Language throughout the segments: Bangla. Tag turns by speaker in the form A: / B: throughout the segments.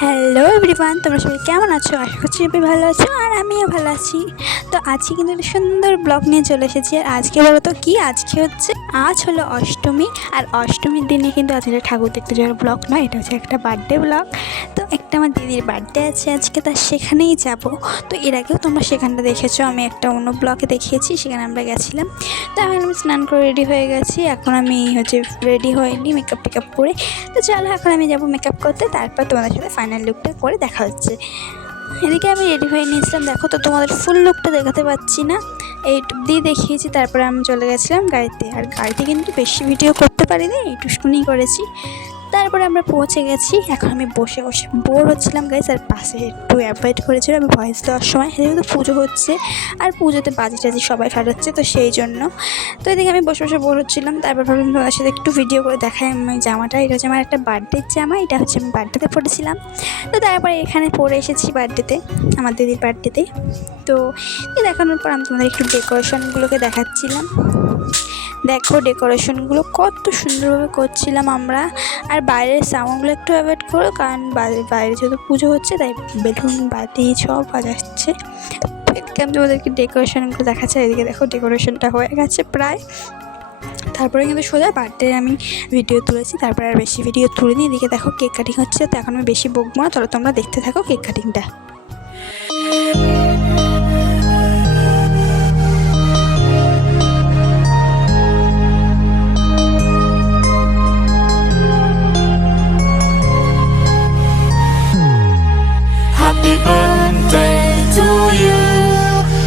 A: হ্যালো এভরিওয়ান, তোমরা সবাই কেমন আছো? আশা করছি সবাই ভালো আছো আর আমিও ভালো আছি। তো আজকে কিন্তু একটা সুন্দর ব্লগ নিয়ে চলে এসেছি। আর আজকে বলো তো কী? আজকে হচ্ছে আজ হলো অষ্টমী আর অষ্টমীর দিনে কিন্তু আজকে ঠাকুর দেখতে যাওয়ার ব্লগ নয়, এটা হচ্ছে একটা বার্থডে ব্লগ তো একটা আমার দিদির বার্থডে আছে আজকে তার সেখানেই যাব। তো এর আগেও তোমরা সেখানটা দেখেছ, আমি একটা অন্য ব্লগে দেখিয়েছি, সেখানে আমরা গেছিলাম। তো এখন আমি স্নান করে রেডি হয়ে গেছি, এখন আমি হচ্ছে রেডি হয়নি মেকআপ টেকআপ করে। তো চলো এখন আমি যাব মেকআপ করতে, তারপর তোমাদের সাথে ফাইনাল লুকটা করে দেখা হচ্ছে। এদিকে আমি রেডি হয়ে নিয়েছিলাম। দেখো তো, তোমাদের ফুল লুকটা দেখাতে পাচ্ছি না। এইটুক দিয়ে দেখিয়েছি, তারপরে আমি চলে গেছিলাম গাড়িতে। আর গাড়িতে কিন্তু বেশি ভিডিও করতে পারিনি এইটুকুনি করেছি। তারপরে আমরা পৌঁছে গেছি। এখন আমি বসে বসে বোর হচ্ছিলাম গাইজ আর পাশে একটু অ্যাভয়েড করেছিল, আমি ভয়েস দেওয়ার সময়। যেহেতু পুজো হচ্ছে, আর পুজোতে বাজি টাজি সবাই ফাটাচ্ছে, তো সেই জন্য। তো এদিকে আমি বসে বসে বোর হচ্ছিলাম, তারপর ভাবলাম তোমাদের সাথে একটু ভিডিও করে দেখাই আমি জামাটা। এটা হচ্ছে আমার একটা বার্থডের জামা, এটা হচ্ছে আমি বার্থডেতে পরেছিলাম। তো তারপরে এখানে পরে এসেছি বার্থডেতে আমার দিদির বার্থডেতে তো। দেখানোর পর আমি তোমাদের একটু ডেকোরেশনগুলোকে দেখাচ্ছিলাম। দেখো ডেকোরেশনগুলো কত সুন্দরভাবে করছিলাম আমরা। আর বাইরের সাউন্ডগুলো একটু অ্যাভয়েড করো, কারণ বাইরে যেহেতু পুজো হচ্ছে, তাই বেলুন, বাতি সব বাজাচ্ছে। এদিকে আমি তোমাদেরকে ডেকোরেশনগুলো দেখাচ্ছি। এদিকে দেখো ডেকোরেশনটা হয়ে গেছে প্রায়। তারপরে কিন্তু সোজা বার্থডে আমি ভিডিও তুলেছি, তারপরে আর বেশি ভিডিও তুলে তুলিনি। এদিকে দেখো কেক কাটিং হচ্ছে, তো এখন আমি বেশি বকবো না। তাহলে তোমরা দেখতে থাকো কেক কাটিংটা।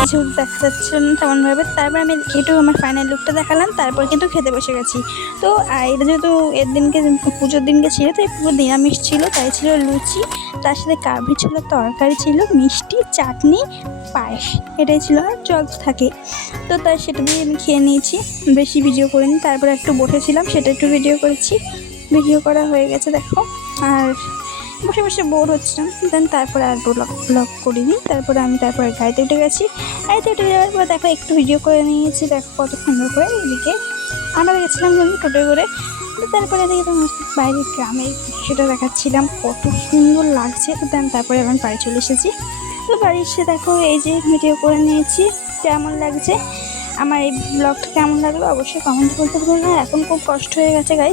A: কিছু দেখা যাচ্ছে না তেমনভাবে। তারপর আমি একটু আমার ফাইনাল লুকটা দেখালাম, তারপর কিন্তু খেতে বসে গেছি। তো এটা যেহেতু এর দিনকে পুজোর দিনকে ছিল তাই পুরো নিরামিষ ছিল, তাই ছিল লুচি, তার সাথে কাবড়ি ছিল, তরকারি ছিল, মিষ্টি, চাটনি, পায়েস, এটাই ছিল আর জল তো থাকে। তো তাই সেটা দিয়ে আমি খেয়ে নিয়েছি, বেশি ভিডিও করিনি, তারপর একটু বসেছিলাম, সেটা একটু ভিডিও করেছি। ভিডিও করা হয়ে গেছে, দেখো। আর বসে বসে বোর হচ্ছিলাম। দেন তারপরে আর ব্লগ ব্লগ করিনি। তারপরে আমি তারপরে গাড়িতে উঠে গেছি। গাড়িতে উঠে যাওয়ার পর দেখো একটু ভিডিও করে নিয়েছি। দেখো কত সুন্দর করে এদিকে আমরা গেছিলাম কিন্তু টোটো করে। তারপরে দেখি তো বাইরে গ্রামে সেটা দেখাচ্ছিলাম। কত সুন্দর লাগছে। তো দেন তারপরে আমি বাড়ি চলে এসেছি। তো বাড়ি এসে দেখো এই যে ভিডিও করে নিয়েছি। কেমন লাগছে? আমার এই ব্লগটা কেমন লাগল? অবশ্যই কমেন্ট করতে ভুলো না। এখন খুব কষ্ট হয়ে গেছে গাই